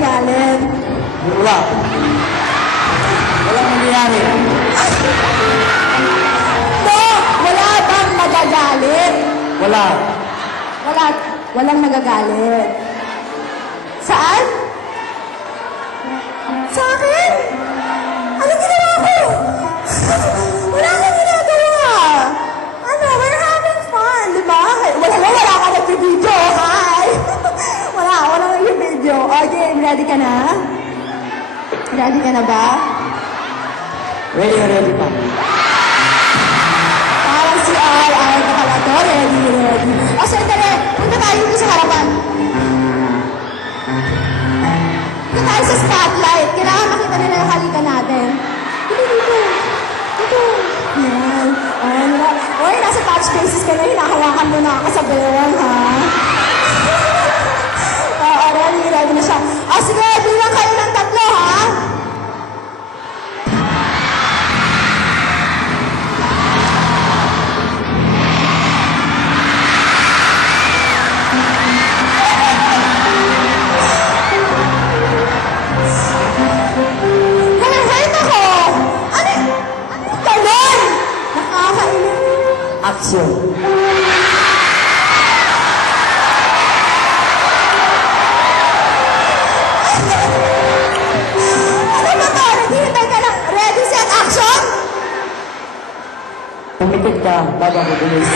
magagalit? Wala. Walang nangyayari. No! Wala bang magagalit? Wala. Walang magagalit. Saan? Sa akin? Anong ginawa ko? Wala kang ginagawa. Ano, we're having fun, di ba? Wala ka nag-video, hi! wala nag-video. Okay, ready ka na? Ready ka na ba? Ready pa. Parang si ayaw ka pala to. Ready. O, sandali. Punta tayo dito sa harapan. Punta tayo sa spotlight. Kailangan makita nila yung halikan natin. Dito. Yan. Ayan. Oy, nasa touch spaces ka na. Hinahawakan mo na ako sa bewang, ha? Oo, ready na siya. O, sige, bilang kayo ng 3, ha? Action. Ano ba to? Naghihintay ka lang. Ready, set, action? Pumikit ka, bago ako bilis.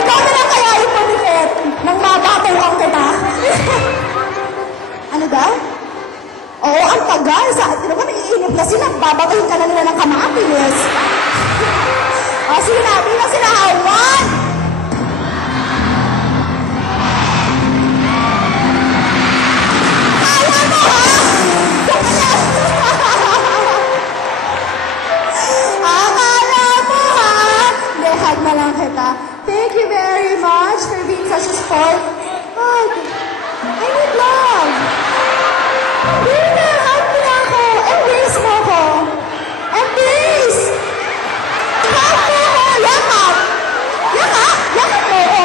Ikaw na lang kaya yung pumikit nang mabatuhan kita. Ano daw? Oo, ang tagal. Ano ba, naiinip na sila. Babatuhin ka na nila ng kamatis. O, sige na. Bilang sila. 1. Kala mo, ha? Akala mo, ha? Dehag na lang kita. Thank you very much for being such a sport. Hug. I need love. Rina, hug mo na ako. Embrace mo ako. Embrace! Hug mo ako. Yakap. Yakap mo ako.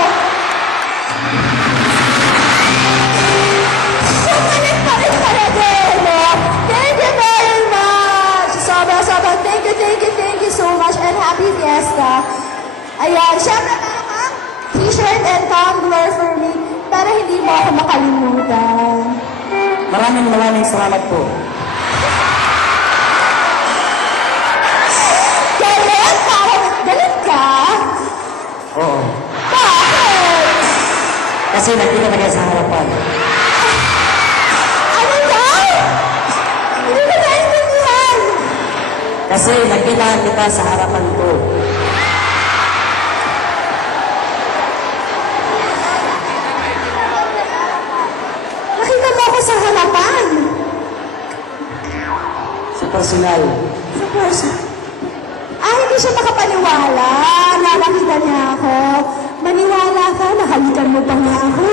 Sumalit pa rin talaga, no? Thank you very much. Sobra. Thank you so much. And happy fiesta. Ayan, syempre meron kang t-shirt and tumbler for me para hindi mo ako makalimutan. Maraming salamat po. Galit ka? Oo. Bakit? Kasi nakita na kayo sa harapan. Ano daw? Hindi ko naintindihan. Kasi nakita kita sa harapan ko. Nakita mo ako sa harapan. Sa personal. Sa person. Hindi siya makapaniwala na nakita niya ako. Maniwala ka, nahalikan mo pa nga ako.